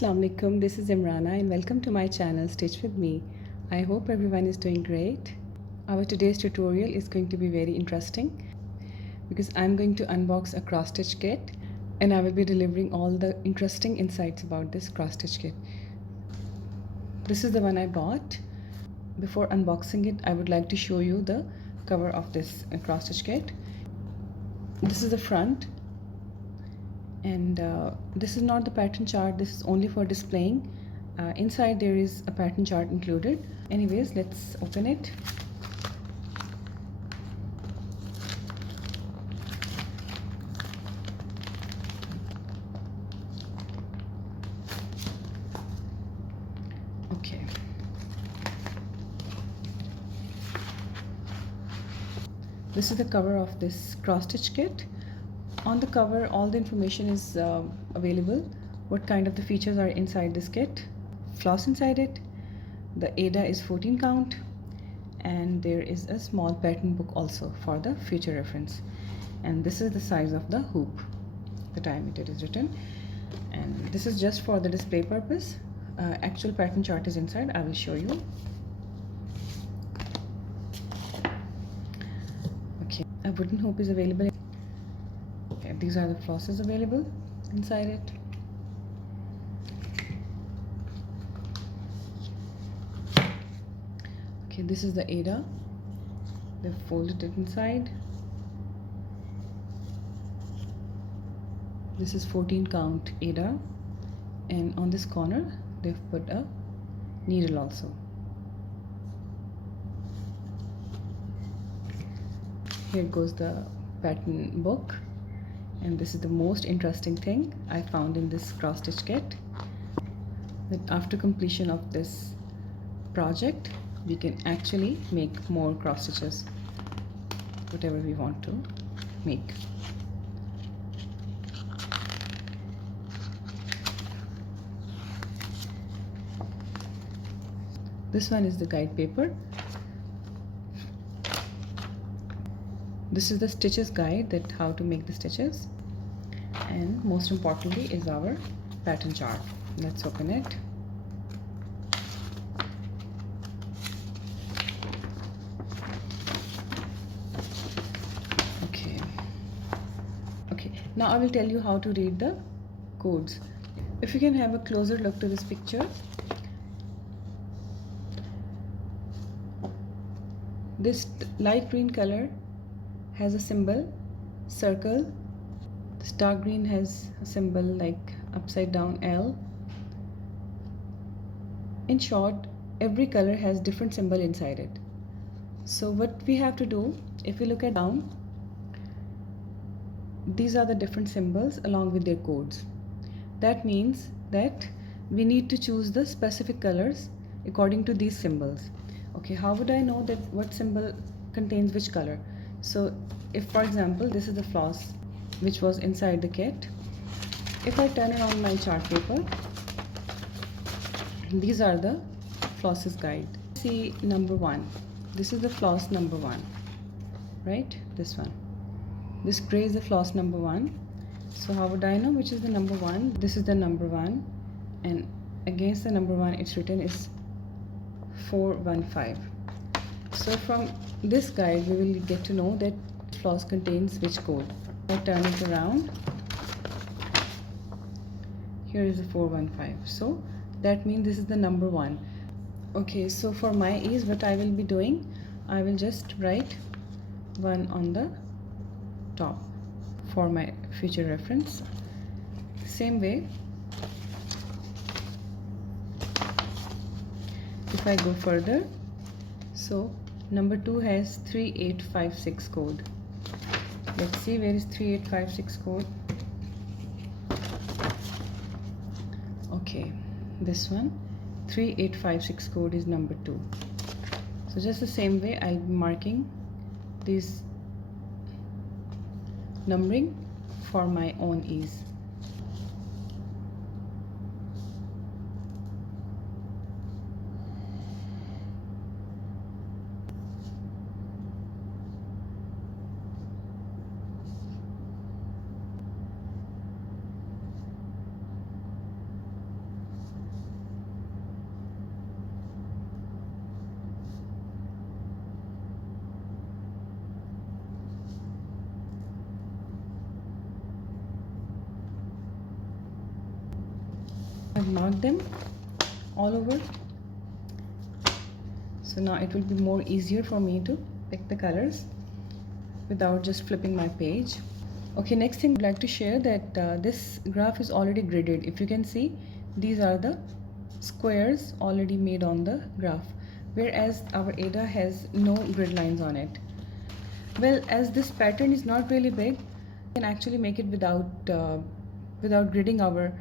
Assalamu alaikum, this is Imrana and welcome to my channel Stitch with me. I hope everyone is doing great. Our today's tutorial is going to be very interesting because I'm going to unbox a cross stitch kit and I will be delivering all the interesting insights about this cross stitch kit. This is the one I bought. Before unboxing it, I would like to show you the cover of this cross stitch kit. This is the front. And this is not the pattern chart, this is only for displaying. Inside there is a pattern chart included. Anyways, let's open it. Okay, this is the cover of this cross stitch kit. On the cover, all the information is available. What kind of the features are inside this kit. Floss inside it. The Aida is 14 count. And there is a small pattern book also for the future reference. And this is the size of the hoop. The diameter is written. And this is just for the display purpose. Actual pattern chart is inside. I will show you. Okay, a wooden hoop is available. These are the flosses available inside it. Okay, this is the Aida. They've folded it inside. This is 14 count Aida, and on this corner they've put a needle also. Here goes the pattern book. And this is the most interesting thing I found in this cross stitch kit, that after completion of this project we can actually make more cross stitches, whatever we want to make. This one is the guide paper. This is the stitches guide, that how to make the stitches, and most importantly is our pattern chart. Let's open it. Okay, now I will tell you how to read the codes. If you can have a closer look to this picture, this light green color has a symbol circle. This dark green has a symbol like upside down L. In short, every color has different symbol inside it. So what we have to do, if we look at down, these are the different symbols along with their codes. That means that we need to choose the specific colors according to these symbols. Okay, how would I know that what symbol contains which color? So if, for example, this is the floss which was inside the kit, if I turn it on my chart paper, these are the flosses guide. See number 1, this is the floss number 1, right? This one, this gray is the floss number 1. So how would I know which is the number 1? This is the number 1, and against the number 1 it's written is 415. So from this guide we will get to know that floss contains which code. I turn it around. Here is the 415. So that means this is the number 1. Okay, so for my ease, what I will be doing, I will just write 1 on the top for my future reference. Same way, if I go further, so number 2 has 3856 code. Let's see, where is 3856 code? Okay, this one, 3856 code is number 2. So just the same way, I'll be marking this numbering for my own ease. I've marked them all over. So now it will be more easier for me to pick the colors without just flipping my page. Okay, next thing I'd like to share that this graph is already gridded. If you can see, these are the squares already made on the graph, whereas our Ada has no grid lines on it. Well, as this pattern is not really big, we can actually make it without gridding our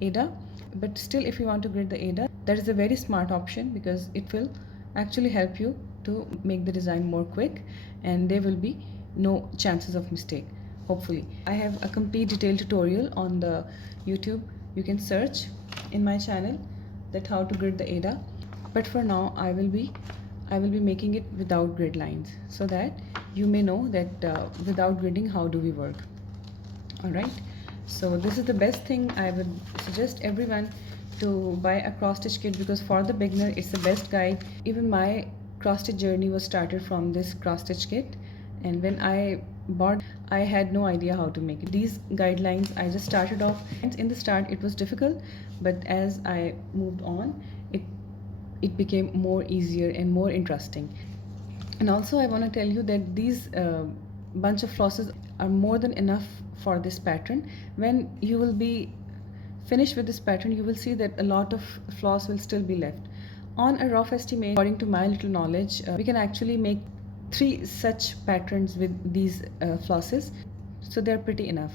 Ada. But still, if you want to grid the Ada, that is a very smart option because it will actually help you to make the design more quick, and there will be no chances of mistake, hopefully. I have a complete detailed tutorial on the YouTube. You can search in my channel that how to grid the Ada. But for now, I will be making it without grid lines so that you may know that without gridding how do we work. All right, so this is the best thing. I would suggest everyone to buy a cross stitch kit because for the beginner it's the best guide. Even my cross stitch journey was started from this cross stitch kit, and when I bought, I had no idea how to make it. These guidelines, I just started off. In the start it was difficult, but as I moved on, it became more easier and more interesting. And also I want to tell you that these bunch of flosses are more than enough for this pattern. When you will be finished with this pattern, you will see that a lot of floss will still be left. On a rough estimate, according to my little knowledge, we can actually make 3 such patterns with these flosses, so they're pretty enough.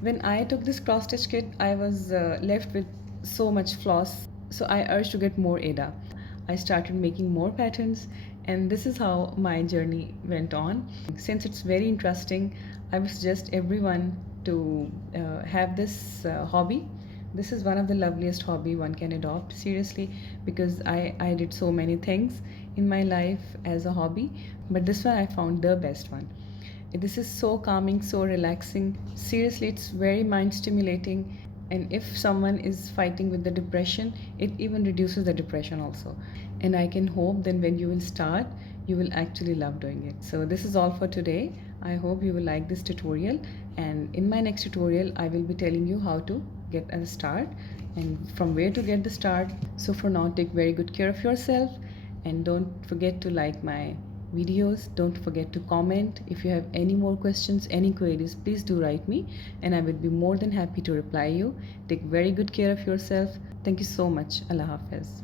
When I took this cross stitch kit, I was left with so much floss, so I urged to get more Ada. I started making more patterns, and this is how my journey went on. Since it's very interesting, I would suggest everyone to have this hobby. This is one of the loveliest hobby one can adopt, seriously, because I did so many things in my life as a hobby, but this one I found the best one. This is so calming, so relaxing. Seriously, it's very mind stimulating, and if someone is fighting with the depression, it even reduces the depression also. And I can hope then when you will start, you will actually love doing it. So this is all for today. I hope you will like this tutorial, and in my next tutorial I will be telling you how to get a start and from where to get the start. So for now, take very good care of yourself, and don't forget to like my videos. Don't forget to comment. If you have any more questions, any queries, please do write me, and I will be more than happy to reply you. Take very good care of yourself. Thank you so much. Allah Hafiz.